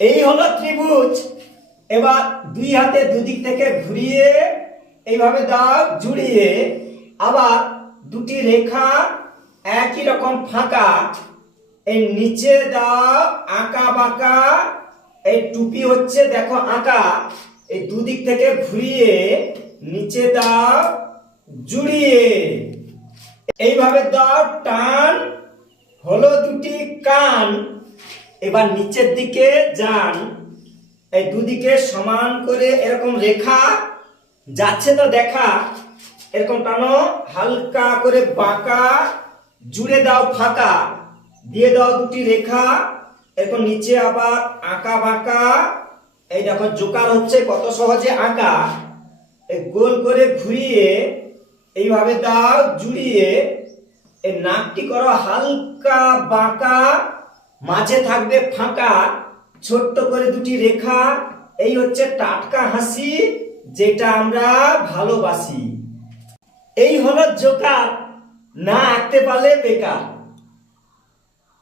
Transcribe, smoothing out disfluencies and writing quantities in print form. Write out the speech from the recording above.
এই হলো ত্রিভুজ। এবার দুই হাতে দুদিক থেকে ঘুরিয়ে এইভাবে দাও জুড়িয়ে, আবার দুটি রেখা একই রকম ফাঁকা, এই নিচে দাও আঁকা বাঁকা, এই টুপি হচ্ছে দেখো আঁকা, এই দুদিক থেকে ঘুরিয়ে নিচে দাও জুড়িয়ে, এইভাবে দাও টান, হলো দুটি কান। এবার নিচের দিকে যান, এই দুদিকে সমান করে এরকম রেখা যাচ্ছে তো দেখা, এরকম টানো, হালকা করে বাঁকা, জুড়ে দাও ফাঁকা, দিয়ে দাও দুটি রেখা, এরকম নিচে আবার আঁকা বাঁকা, এই দেখো জোকার হচ্ছে কত সহজে আঁকা, এই গোল করে ঘুরিয়ে এইভাবে দাও জুড়িয়ে, এই নাকটি করো হালকা বাঁকা, মাঝে থাকবে ফাঁকা, ছোট্ট করে দুটি রেখা, এই হচ্ছে টাটকা হাসি যেটা আমরা ভালোবাসি। এই হলো জোকার, না আঁকতে পারলে বেকার।